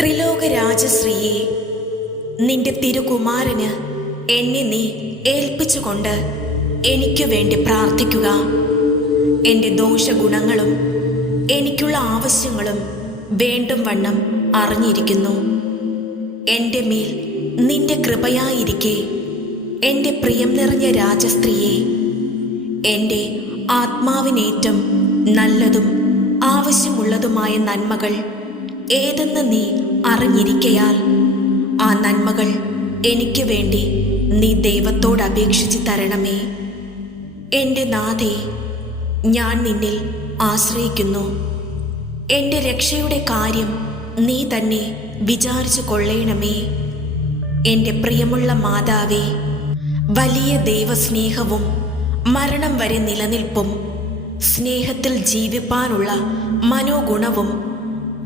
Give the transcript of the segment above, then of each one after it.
ത്രിലോക രാജശ്രീയെ നിന്റെ തിരുകുമാരന് എന്നെ നീ ഏൽപ്പിച്ചുകൊണ്ട് എനിക്ക് വേണ്ടി പ്രാർത്ഥിക്കുക. എന്റെ ദോഷഗുണങ്ങളും എനിക്കുള്ള ആവശ്യങ്ങളും വേണ്ടും വണ്ണം അറിഞ്ഞിരിക്കുന്നു. എന്റെ മേൽ നിന്റെ കൃപയായിരിക്കെ. എന്റെ പ്രിയം നിറഞ്ഞ രാജസ്ത്രീയെ എന്റെ ആത്മാവിനേറ്റം നല്ലതും ആവശ്യമുള്ളതുമായ നന്മകൾ ഏതെന്ന് നീ അറിഞ്ഞിരിക്കയാൽ ആ നന്മകൾ എനിക്ക് വേണ്ടി നീ ദൈവത്തോട് അപേക്ഷിച്ച് തരണമേ. എന്റെ നാഥേ ഞാൻ നിന്നിൽ ആശ്രയിക്കുന്നു. എന്റെ രക്ഷയുടെ കാര്യം നീ തന്നെ വിചാരിച്ചു കൊള്ളേണമേ. എന്റെ പ്രിയമുള്ള മാതാവേ വലിയ ദൈവസ്നേഹവും മരണം വരെ നിലനിൽപ്പും സ്നേഹത്തിൽ ജീവിപ്പാനുള്ള മനോഗുണവും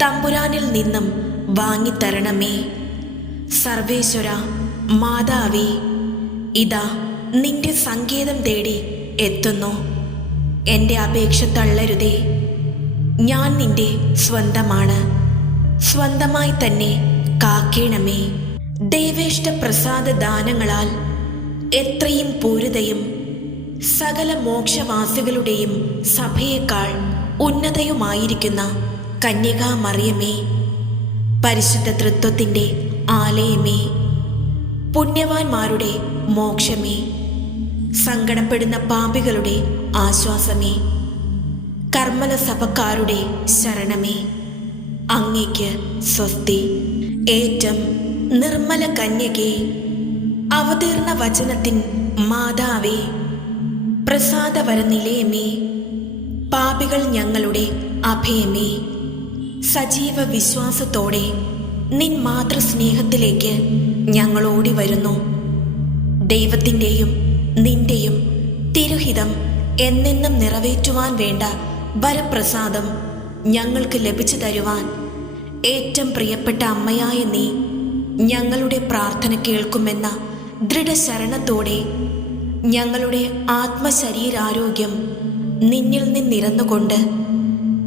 തമ്പുരാനിൽ നിന്നും വാങ്ങിത്തരണമേ. സർവേശ്വര മാതാവേ ഇതാ നിന്റെ സങ്കേതം തേടി എത്തുന്നു. എന്റെ അപേക്ഷ തള്ളരുതേ. ഞാൻ നിന്റെ സ്വന്തമാണ്. സ്വന്തമായി തന്നെ കാക്കേണമേ. ദേവേഷ്ട പ്രസാദ ദാനങ്ങളാൽ എത്രയും പൂരിതയും സകല മോക്ഷവാസികളുടെയും സഭയേക്കാൾ ഉന്നതയുമായിരിക്കുന്ന കന്യകാമറിയമേ. പരിശുദ്ധ തൃത്വത്തിന്റെ ആലയമേ. പുണ്യവാന്മാരുടെ മോക്ഷമേ. സങ്കടപ്പെടുന്ന പാപികളുടെ ആശ്വാസമേ. കർമ്മല സഭക്കാരുടെ ശരണമേ. അങ്ങയ്ക്ക് സ്വസ്തി. ഏറ്റം നിർമ്മല കന്യകേ. അവതീർണ വചനത്തിൻ മാതാവേ. പ്രസാദവര നിലയമേ പാപികൾ ഞങ്ങളുടെ അഭയമേ. സജീവ വിശ്വാസത്തോടെ നിൻ മാതൃസ്നേഹത്തിലേക്ക് ഞങ്ങൾ ഓടി വരുന്നു. ദൈവത്തിന്റെയും നിന്റെയും തിരുഹിതം എന്നെന്നും നിറവേറ്റുവാൻ വേണ്ട വരപ്രസാദം ഞങ്ങൾക്ക് ലഭിച്ചു തരുവാൻ ഏറ്റവും പ്രിയപ്പെട്ട അമ്മയായ നീ ഞങ്ങളുടെ പ്രാർത്ഥന കേൾക്കുമെന്ന ദൃഢശരണത്തോടെ ഞങ്ങളുടെ ആത്മശരീരാരോഗ്യം നിന്നിൽ നിന്നിരന്നുകൊണ്ട്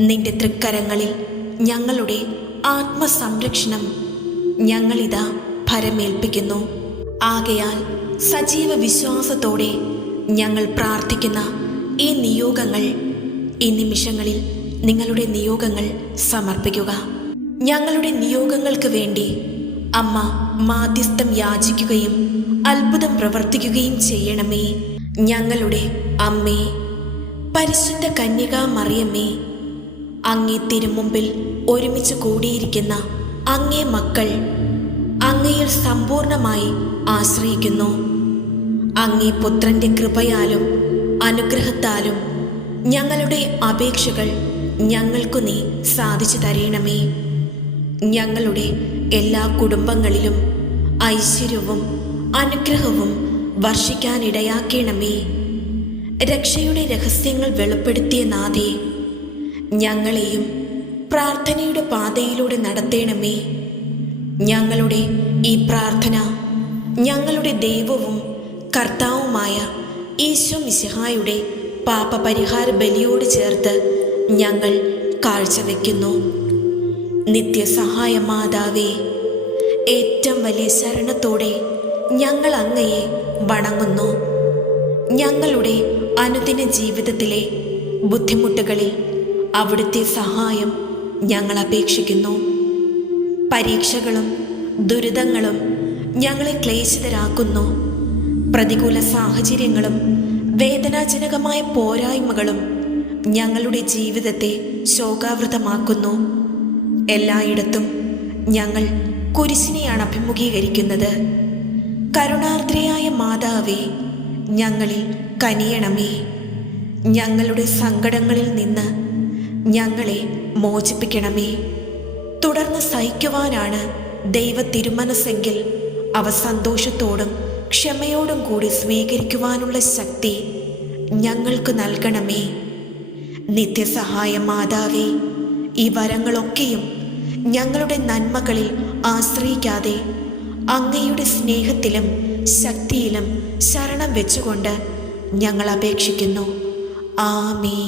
നിന്റെ തൃക്കരങ്ങളിൽ ഞങ്ങളുടെ ആത്മസംരക്ഷണം ഞങ്ങളിതാ ഭരമേൽപ്പിക്കുന്നു. ആകയാൽ സജീവ വിശ്വാസത്തോടെ ഞങ്ങൾ പ്രാർത്ഥിക്കുന്ന ഈ നിയോഗങ്ങൾ ഈ നിമിഷങ്ങളിൽ നിങ്ങളുടെ നിയോഗങ്ങൾ സമർപ്പിക്കുക. ഞങ്ങളുടെ നിയോഗങ്ങൾക്ക് വേണ്ടി അമ്മ മാധ്യസ്ഥം യാചിക്കുകയും അത്ഭുതം പ്രവർത്തിക്കുകയും ചെയ്യണമേ. ഞങ്ങളുടെ അമ്മേ പരിശുദ്ധ കന്യകാ മറിയമ്മേ അങ്ങേ തിരുമുമ്പിൽ ഒരുമിച്ച് കൂടിയിരിക്കുന്ന അങ്ങേ മക്കൾ അങ്ങയിൽ സമ്പൂർണമായി ആശ്രയിക്കുന്നു. അങ്ങേ പുത്രന്റെ കൃപയാലും അനുഗ്രഹത്താലും ഞങ്ങളുടെ അപേക്ഷകൾ ഞങ്ങൾക്കു നീ സാധിച്ചു തരയണമേ ഞങ്ങളുടെ എല്ലാ കുടുംബങ്ങളിലും ഐശ്വര്യവും അനുഗ്രഹവും വർഷിക്കാനിടയാക്കണമേ രക്ഷയുടെ രഹസ്യങ്ങൾ വെളിപ്പെടുത്തിയ നാഥേ ഞങ്ങളെയും പ്രാർത്ഥനയുടെ പാതയിലൂടെ നടത്തേണമേ. ഞങ്ങളുടെ ഈ പ്രാർത്ഥന ഞങ്ങളുടെ ദൈവവും കർത്താവുമായ ഈശോ മിശിഹായുടെ പാപപരിഹാര ബലിയോട് ചേർത്ത് ഞങ്ങൾ കാഴ്ചവെക്കുന്നു. നിത്യസഹായ മാതാവേ ഏറ്റവും വലിയ ശരണത്തോടെ ഞങ്ങൾ അങ്ങയെ വണങ്ങുന്നു. ഞങ്ങളുടെ അനുദിന ജീവിതത്തിലെ ബുദ്ധിമുട്ടുകളിൽ അവിടുത്തെ സഹായം ഞങ്ങൾ അപേക്ഷിക്കുന്നു. പരീക്ഷകളും ദുരിതങ്ങളും ഞങ്ങളെ ക്ലേശിതരാക്കുന്നു. പ്രതികൂല സാഹചര്യങ്ങളും വേദനാജനകമായ പോരായ്മകളും ഞങ്ങളുടെ ജീവിതത്തെ ശോകാവൃതമാക്കുന്നു. എല്ലായിടത്തും ഞങ്ങൾ കുരിശിനെയാണ് അഭിമുഖീകരിക്കുന്നത്. കരുണാർദ്രയായ മാതാവേ ഞങ്ങളിൽ കനിയണമേ. ഞങ്ങളുടെ സങ്കടങ്ങളിൽ നിന്ന് ഞങ്ങളെ മോചിപ്പിക്കണമേ. തുടർന്ന് സഹിക്കുവാനാണ് ദൈവ തിരുമനസ്സെങ്കിൽ അവ സന്തോഷത്തോടും ക്ഷമയോടും കൂടി സ്വീകരിക്കുവാനുള്ള ശക്തി ഞങ്ങൾക്ക് നൽകണമേ. നിത്യസഹായ മാതാവേ ഈ വരങ്ങളൊക്കെയും ഞങ്ങളുടെ നന്മകളിൽ ആശ്രയിക്കാതെ അങ്ങയുടെ സ്നേഹത്തിലും ശക്തിയിലും ശരണം വെച്ചുകൊണ്ട് ഞങ്ങൾ അപേക്ഷിക്കുന്നു. ആമേ